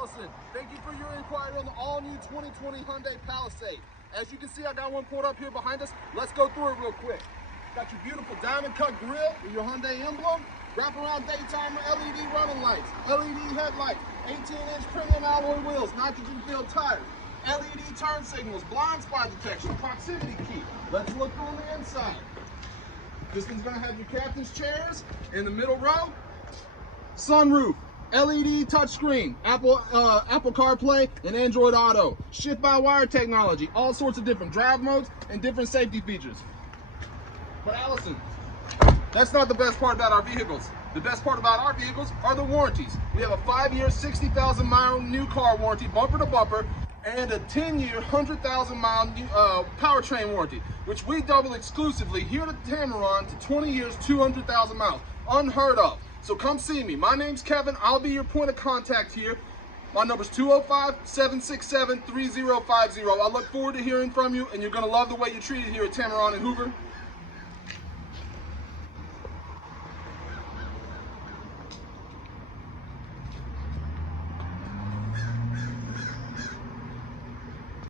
Alison. Thank you for your inquiry on the all-new 2020 Hyundai Palisade. As you can see, I got one pulled up here behind us. Let's go through it real quick. Got your beautiful diamond cut grille with your Hyundai emblem, wraparound daytime LED running lights, LED headlights, 18-inch premium alloy wheels, nitrogen-filled tires, LED turn signals, blind spot detection, proximity key. Let's look on the inside. This one's gonna have your captain's chairs in the middle row, sunroof, LED touchscreen, Apple CarPlay, and Android Auto, shift-by-wire technology, all sorts of different drive modes and different safety features. But Allison, that's not the best part about our vehicles. The best part about our vehicles are the warranties. We have a 5-year, 60,000-mile new car warranty, bumper to bumper, and a 10-year, 100,000-mile powertrain warranty, which we double exclusively here at Tameron to 20 years, 200,000 miles. Unheard of. So come see me. My name's Kevin. I'll be your point of contact here. My number's 205-767-3050. I look forward to hearing from you, and you're going to love the way you're treated here at Tameron and Hoover.